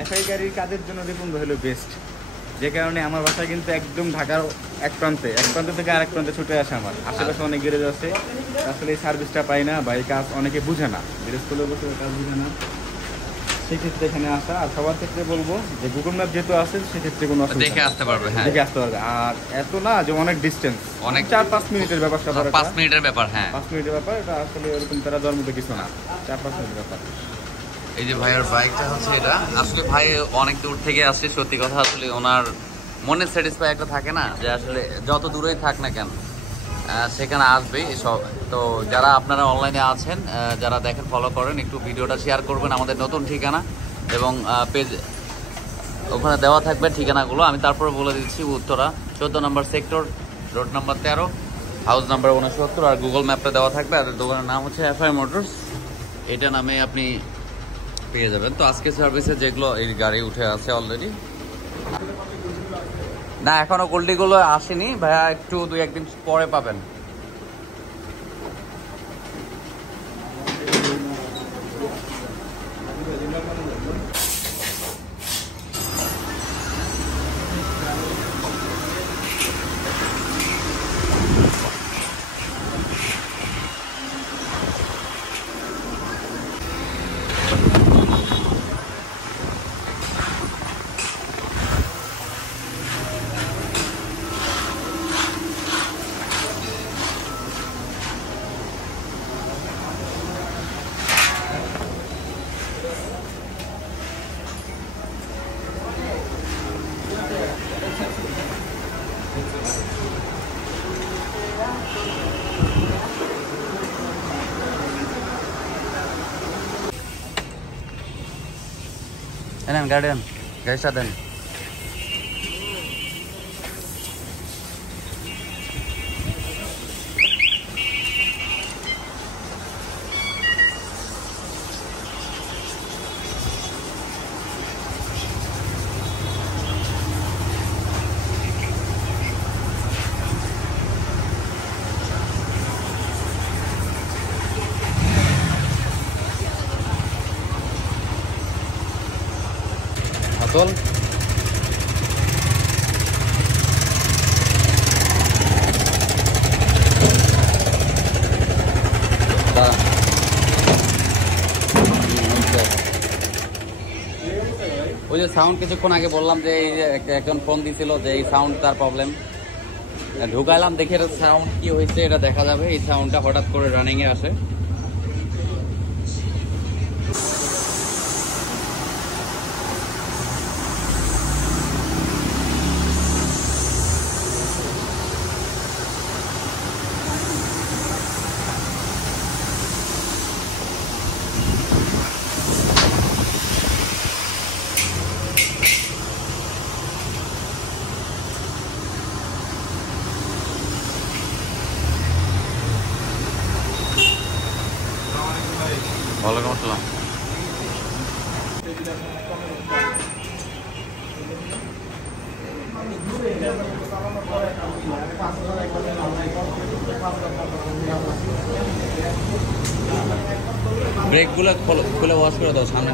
FI গাড়ির কাজের জন্য রিপন হলো বেস্ট, যে কারণে আমার বাসা কিন্তু একদম ঢাকার এক প্রান্ত থেকে আরেক প্রান্তে ছুটে আসে। আমার আশেপাশে অনেক গ্যারেজ আছে, আসলে এই সার্ভিসটা পাই না বা এই কাজ অনেকে বুঝে না, গ্যারেজ করলেও বসে কাজ বুঝে না, সেক্ষেত্রে এখানে আসা। আর সবার ক্ষেত্রে বলবো যে গুগল ম্যাপ যেহেতু আছে সেক্ষেত্রে কোনো দেখে আসতে পারবে। হ্যাঁ, দেখে আসতে পারবে। আর এত না যে অনেক ডিস্টেন্স, অনেক 4-5 মিনিটের ব্যাপার, 5 মিনিটের ব্যাপার। হ্যাঁ, 5 মিনিটের ব্যাপার, এটা আসলে এরকম তারা জন্মতে কিছু না, 4-5 মিনিটের ব্যাপার। এই যে ভাইয়ের বাইকটা হচ্ছে এটা, আসলে ভাই অনেক দূর থেকে আসছে। সত্যি কথা, আসলে ওনার মনে স্যাটিসফাই একটা থাকে না যে আসলে যত দূরেই থাক না কেন সেখানে আসবেই সব। তো যারা আপনারা অনলাইনে আছেন, যারা দেখেন, ফলো করেন, একটু ভিডিওটা শেয়ার করবেন। আমাদের নতুন ঠিকানা এবং পেজ ওখানে দেওয়া থাকবে ঠিকানাগুলো। আমি তারপরে বলে দিচ্ছি, Uttara 14 number sector, road number 13, house number 69, আর গুগল ম্যাপটা দেওয়া থাকবে। আর দোকানের নাম হচ্ছে এফআই মোটরস, এটা নামে আপনি পেয়ে যাবেন। তো আজকে সার্ভিসে যেগুলো এই গাড়ি উঠে আছে অলরেডি, না এখনো গোল্ডিগুলো আসেনি ভাইয়া, একটু 2-1 দিন পরে পাবেন। দেন গার্ডেন, গাড়িটা দেন। চল ওই যে সাউন্ড কিছুক্ষণ আগে বললাম যে এই যে একজন ফোন দিছিল যে এই সাউন্ড তার প্রবলেম, ঢুকাইলাম, দেখে সাউন্ড কি হয়েছে এটা দেখা যাবে। এই সাউন্ডটা হঠাৎ করে রানিং এ আসে। ওয়ালাইকুম আসসালাম। ব্রেকগুলো খুলে ওয়াশ করে দাও সামনে।